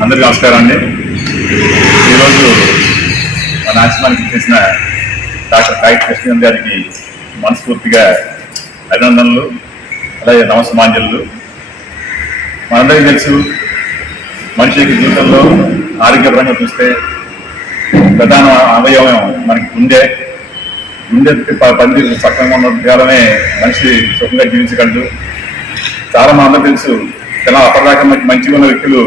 అందరికీ నమస్కారం అండి ఈరోజు మన ఆశ్రమానికి చేసిన డాక్టర్ కాయి కృష్ణ గారికి మనస్ఫూర్తిగా అభినందనలు అలాగే నమస్మాంజలు మనందరికీ తెలుసు మనిషి జీవితంలో ఆరోగ్యపరంగా చూస్తే ప్రధాన అవయవం మనకి గుండె గుండె ప- పనితీరు సక్రమంగా ఉన్న మనిషి సుఖంగా జీవించగలడు చాలా మంది తెలుసు చాలా అప్పటిదాకా మంచిగా ఉన్న వ్యక్తులు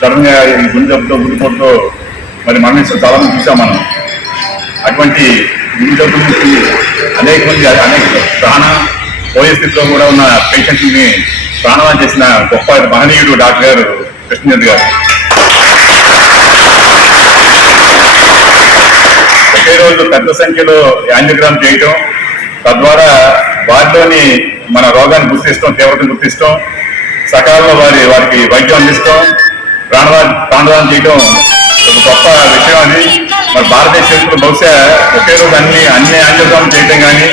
సడన్గా ఈ గుండె జబ్బుతో మరి మరణించడం చాలా మంది చూసాం మనం. అటువంటి గుండె జబ్బు నుంచి అనేక మంది అనేక ప్రాణ పోయే స్థితిలో కూడా ఉన్న పేషెంట్ని ప్రాణవాన్ని చేసిన గొప్ప మహనీయుడు డాక్టర్ గారు కృష్ణచంద్ర గారు ఒకే రోజు పెద్ద సంఖ్యలో యాంజియోగ్రామ్ చేయటం తద్వారా వారిలోని మన రోగాన్ని గుర్తిస్తాం తీవ్రతను గుర్తిస్తాం సకాలంలో వారి వారికి వైద్యం అందిస్తాం ప్రాణవాన్ ప్రాణదానం చేయటం ఒక గొప్ప విషయం అది. మరి భారతదేశ చరిత్ర బహుశా ఒకే రోజు అన్ని అన్ని యాంజియోగ్రామ్ చేయటం కానీ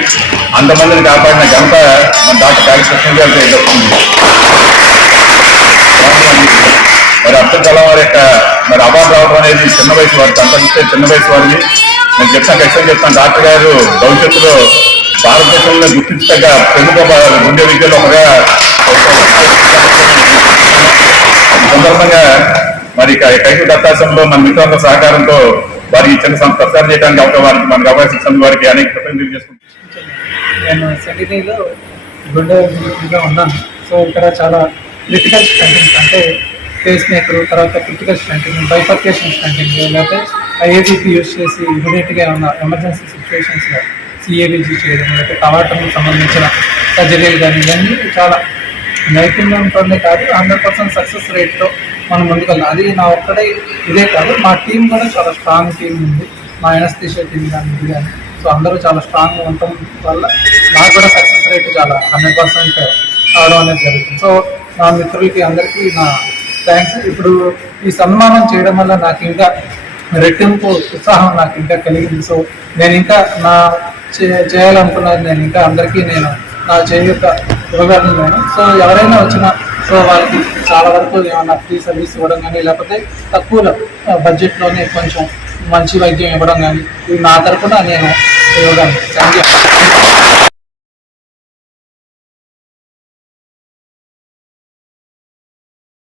అంతమందిని కాపాడిన ఘనత మన డాక్టర్ కాళీకృష్ణ గారు దక్కుతుంది మరి వారి యొక్క మరి అవార్డు రావడం అనేది చిన్న వయసు వారికి అంతరిస్తే చిన్న వయసు వారిని నేను చెప్తాను ఖచ్చితంగా చెప్తాను. డాక్టర్ గారు భవిష్యత్తులో భారతదేశంలో గుర్తించదగ్గ ప్రముఖ బ- గుండె విద్యలో ఒకగా ఈ సందర్భంగా మరి కైకు దత్తాసంలో మన మిత్రుల సహకారంతో వారికి చిన్న సం- చేయడానికి అవకాశం వారికి మనకు అవకాశం ఇచ్చిన వారికి అనేక కృతజ్ఞతలు తెలియజేసుకుంటున్నాను. నేను సెకండరీలో గుండె ఉన్నాను. సో ఇక్కడ చాలా క్రిటికల్ అంటే పేస్ మేకర్ తర్వాత క్రిటికల్ స్టంటింగ్ బైఫర్కేషన్ స్టంటింగ్ లేకపోతే ఐఏబీపీ యూస్ చేసి ఇమీడియట్గా ఉన్న ఎమర్జెన్సీ సిచ్యువేషన్స్లో సిఏబీజీ చేయడం లేకపోతే కవాటంకి సంబంధించిన సర్జరీలు కానీ ఇవన్నీ చాలా నైపుణ్యంతోనే కాదు. హండ్రెడ్ పర్సెంట్ సక్సెస్ రేట్తో మనం ముందుకెళ్ళాం అది నా ఒక్కడే ఇదే కాదు. మా టీం కూడా చాలా స్ట్రాంగ్ టీం ఉంది. మా ఎనస్థిషియా టీం కానీ ఇది కానీ. సో అందరూ చాలా స్ట్రాంగ్ ఉండటం వల్ల నాకు కూడా సక్సెస్ రేట్ చాలా హండ్రెడ్ పర్సెంట్ అవడం అనేది జరుగుతుంది. సో నా మిత్రులకి అందరికీ నా థ్యాంక్స్ ఇప్పుడు ఈ సన్మానం చేయడం వల్ల నాకు ఇంకా రెట్టింపు ఉత్సాహం నాకు ఇంకా కలిగింది. సో నేను ఇంకా నా చేయాలనుకున్నది నేను ఇంకా అందరికీ నేను నా చేయూత ఇవ్వగలను నేను. సో ఎవరైనా వచ్చినా సో వాళ్ళకి చాలా వరకు ఏమైనా ఫ్రీ సర్వీస్ ఇవ్వడం కానీ లేకపోతే తక్కువ బడ్జెట్లోనే కొంచెం మంచి వైద్యం ఇవ్వడం కానీ ఇవి నా తరపున నేను ఇవ్వగలను. Thank you